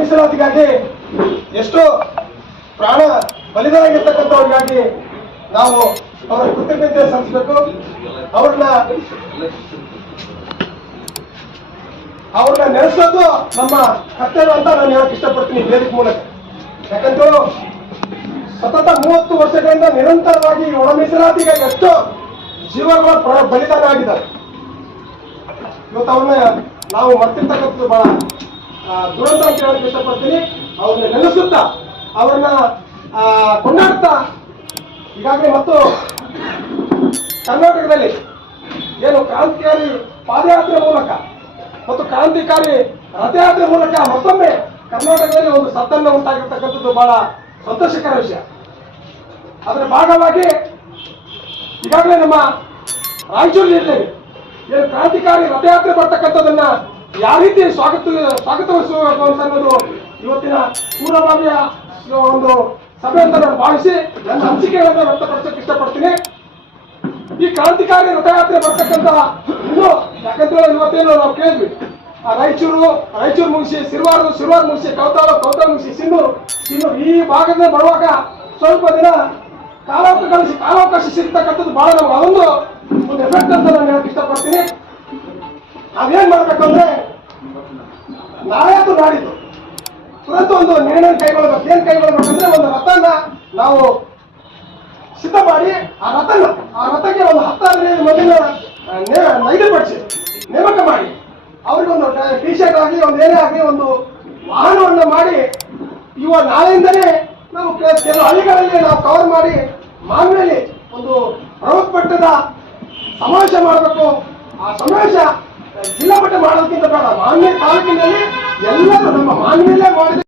ಮೀಸಲಾತಿಗಾಗಿ ಎಷ್ಟು ಪ್ರಾಣ ಬಲಿದಾಗಿರ್ತಕ್ಕಂಥವ್ರಿಗಾಗಿ ನಾವು ಅವರ ಕೃತಜ್ಞತೆ ಸಲ್ಲಿಸಬೇಕು. ಅವ್ರನ್ನ ಅವ್ರನ್ನ ನೆಲೆಸೋದು ನಮ್ಮ ಕರ್ತವ್ಯ ಅಂತ ನಾನು ಹೇಳಕ್ ಇಷ್ಟಪಡ್ತೀನಿ ವೇದಿಕೆ ಮೂಲಕ. ಯಾಕಂತೂ ಸತತ ಮೂವತ್ತು ವರ್ಷಗಳಿಂದ ನಿರಂತರವಾಗಿ ಒಳ ಮೀಸಲಾತಿಗಾಗಿ ಎಷ್ಟೋ ಜೀವಗಳ ಬಲಿದಾನ ಆಗಿದ್ದಾರೆ. ಇವತ್ತು ಅವ್ರನ್ನ ನಾವು ಮರ್ತಿರ್ತಕ್ಕಂಥದ್ದು ಬಹಳ ದುರಂತ ಅಂತ ಇಷ್ಟಪಡ್ತೀನಿ. ಅವ್ರನ್ನ ನೆನೆಸುತ್ತಾ ಅವ್ರನ್ನ ಕೊಂಡಾಡ್ತಾ, ಈಗಾಗಲೇ ಮತ್ತು ಕರ್ನಾಟಕದಲ್ಲಿ ಏನು ಕ್ರಾಂತಿಕಾರಿ ಪಾದಯಾತ್ರೆ ಮೂಲಕ ಮತ್ತು ಕ್ರಾಂತಿಕಾರಿ ರಥಯಾತ್ರೆ ಮೂಲಕ ಮತ್ತೊಮ್ಮೆ ಕರ್ನಾಟಕದಲ್ಲಿ ಒಂದು ಸತ್ತನ್ನು ಉಂಟಾಗಿರ್ತಕ್ಕಂಥದ್ದು ಬಹಳ ಸಂತೋಷಕರ ವಿಷಯ. ಅದರ ಭಾಗವಾಗಿ ಈಗಾಗಲೇ ನಮ್ಮ ರಾಯಚೂರು ಜಿಲ್ಲೆಗೆ ಏನು ಕ್ರಾಂತಿಕಾರಿ ರಥಯಾತ್ರೆ ಬರ್ತಕ್ಕಂಥದ್ದನ್ನ ಯಾವ ರೀತಿ ಸ್ವಾಗತ ಅಂತ ಅನ್ನೋದು ಇವತ್ತಿನ ಪೂರ್ವಭಾವಿಯ ಒಂದು ಸಭೆ ಅಂತ ನಾನು ಭಾವಿಸಿ ನನ್ನ ಹಂಚಿಕೆಗಳನ್ನ ವ್ಯಕ್ತಪಡಿಸಕ್ಕೆ ಇಷ್ಟಪಡ್ತೀನಿ. ಈ ಕ್ರಾಂತಿಕಾರಿ ರಥಯಾತ್ರೆ ಬರ್ತಕ್ಕಂತ ಇನ್ನು ಯಾಕಂತೇಳಿ ಇವತ್ತೇನು ನಾವು ಕೇಳಿದ್ವಿ. ಆ ರಾಯಚೂರು ರಾಯಚೂರು ಮುಗಿಸಿ, ಸಿರ್ವಾರು ಸಿರ್ವಾರು ಮುಗಿಸಿ ಕೌತಾಳ ಕೌತಾಳ ಮುಗಿಸಿ ಸಿನ್ನೂರು ಇನ್ನು ಈ ಭಾಗದಿಂದ ಬರುವಾಗ ಸ್ವಲ್ಪ ದಿನ ಕಾಲಾವಕಾಶ ಕಾಲಾವಕಾಶ ಸಿಗ್ತಕ್ಕಂಥದ್ದು ಬಹಳ ನಮ್ಗೆ ಅದೊಂದು ಒಂದು ಎಫೆಕ್ಟ್ ಅಂತ ನಾನು ನಾವೇನ್ ಮಾಡ್ಬೇಕು ಅಂದ್ರೆ ನಾಳೆ ಅಥವಾ ನಾಡಿದ್ದು ತುರಂತ ಒಂದು ನಿರ್ಣಯ ಕೈಗೊಳ್ಬೇಕು ಏನ್ ಕೈಗೊಳ್ಬೇಕಂದ್ರೆ ಒಂದು ರಥನ ನಾವು ಸಿದ್ಧ ಮಾಡಿ ಆ ರಥನ, ಆ ರಥಕ್ಕೆ ಒಂದು ಹತ್ತಾರು ಮಂದಿನ ನೈಜಪಡಿಸಿ ನೇಮಕ ಮಾಡಿ. ಅವ್ರಿಗೆ ಒಂದು ಟಿ ಶರ್ಟ್ ಆಗಲಿ ಒಂದು ಏನೇ ಆಗಲಿ ಒಂದು ವಾಹನವನ್ನು ಮಾಡಿ, ಇವ ನಾಳೆಯಿಂದಲೇ ನಾವು ಕೆಲ- ಕೆಲವು ಹಳ್ಳಿಗಳಲ್ಲಿ ನಾವು ಕವರ್ ಮಾಡಿ, ಮಾನ್ವೇಲಿ ಒಂದು ಬೃಹತ್ ಮಟ್ಟದ ಸಮಾವೇಶ ಮಾಡಬೇಕು. ಆ ಸಮಾವೇಶ ಜಿಲ್ಲಾ ಮಟ್ಟ ಮಾಡೋದಕ್ಕಿಂತ ಬೇಡ ಮಾನ್ಯ ತಾಲೂಕಿನಲ್ಲಿ ಎಲ್ಲರೂ ನಮ್ಮ ಮಾನ್ಯಲ್ಲೇ ಮಾಡಿದ